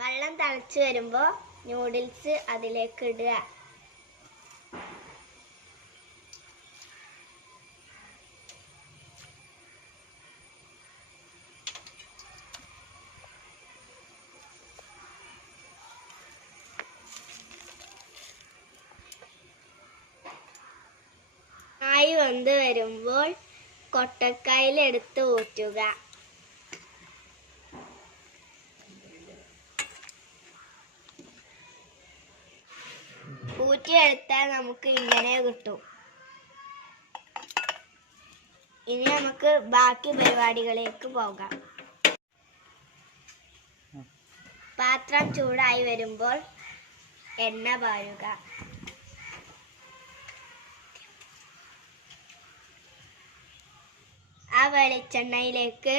വെള്ളം തിളച്ച് വരുമ്പോൾ നൂഡിൽസ് അതിലേക്ക് ഇടുക. ആയി വെന്ത് വരുമ്പോൾ കൊട്ടക്കൈയിലെടുത്ത് ഊറ്റുക. ഊറ്റിയെടുത്താൽ നമുക്ക് ഇങ്ങനെ കിട്ടും. ഇനി നമുക്ക് ബാക്കി പരിപാടികളിലേക്ക് പോകാം. പാത്രം ചൂടായി വരുമ്പോൾ എണ്ണ പാരുക. ആ വെളിച്ചെണ്ണയിലേക്ക്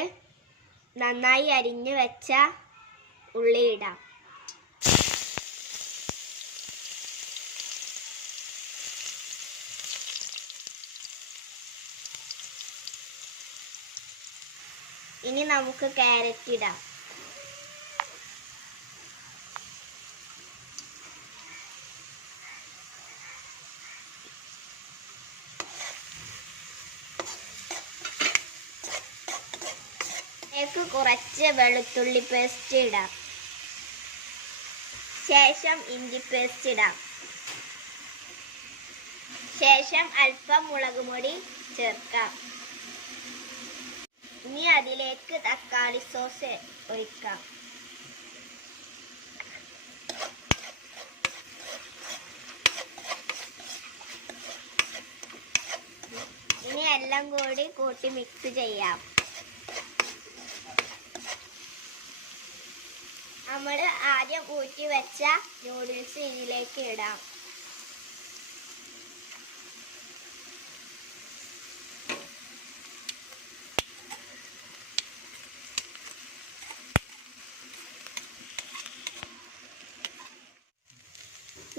നന്നായി അരിഞ്ഞു വെച്ച ഉള്ളി ഇടാം. ഇനി നമുക്ക് ക്യാരറ്റ് ഇടാം. ഇതിലേക്ക് കുറച്ച് വെളുത്തുള്ളി പേസ്റ്റ് ഇടാം. ശേഷം ഇഞ്ചി പേസ്റ്റ് ഇടാം. ശേഷം അല്പം മുളക് പൊടി ചേർക്കാം. ഇനി അതിലേക്ക് തക്കാളി സോസ് ഒഴിക്കാം. ഇനി എല്ലാം കൂടി കൂട്ടി മിക്സ് ചെയ്യാം. നമ്മൾ ആദ്യം ഊറ്റി വെച്ച നൂഡിൽസ് ഇതിലേക്ക് ഇടാം.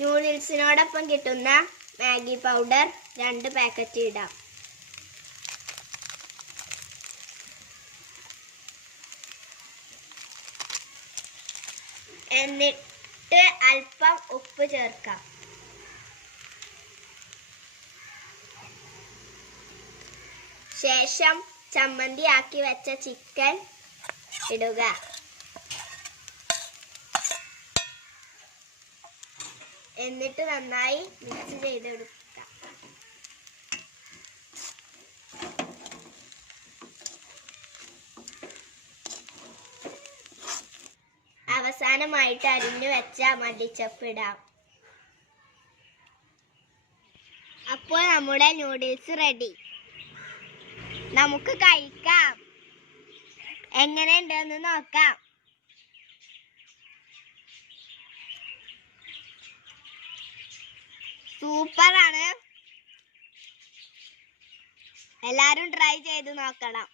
നൂഡിൽസിനോടൊപ്പം കിട്ടുന്ന മാഗി പൗഡർ 2 പാക്കറ്റ് ഇടാം. എന്നിട്ട് അല്പം ഉപ്പ് ചേർക്കാം. ശേഷം ചമ്മന്തി ആക്കി വെച്ച ചിക്കൻ ഇടുക. എന്നിട്ട് നന്നായി മിക്സ് ചെയ്തെടുക്കുക. അവസാനമായിട്ട് അരിഞ്ഞു വെച്ച മല്ലിച്ചപ്പ് ഇടാം. അപ്പോൾ നമ്മുടെ നൂഡിൽസ് റെഡി. നമുക്ക് കഴിക്കാം. എങ്ങനെയുണ്ടെന്ന് നോക്കാം. സൂപ്പറാണ്. എല്ലാരും ട്രൈ ചെയ്ത് നോക്കണം.